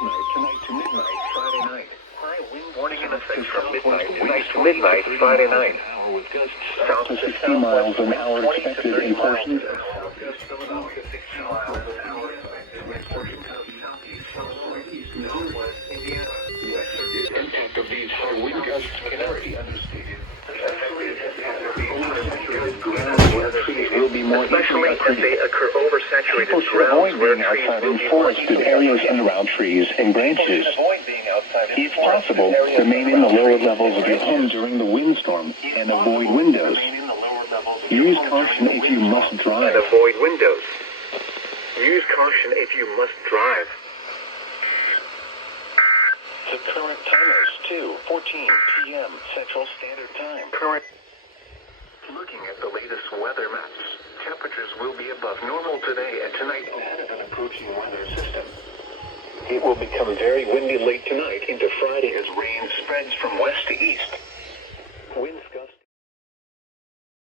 midnight, tonight to midnight, Friday night. High wind warning in effect from midnight tonight to midnight, Friday night. South to 60 miles an hour expected in portions. Southwest Philadelphia, 60 miles an hour expected in portions of southeast, southwest, northwest Indiana. The impact of these high wind gusts cannot be understated. Will be more Especially as they occur over saturated People should avoid grounds where being trees outside will in be more forested areas and around trees and branches. avoid being outside in If possible, remain in the lower levels of your home during the windstorm and avoid windows. Use caution if you must drive. and avoid windows. Use caution if you must drive. The current time is 2:14 p.m. Central Standard Time. Current. Looking at the latest weather maps, temperatures will be above normal today and tonight ahead of an approaching weather system. It will become very windy late tonight into Friday as rain spreads from west to east.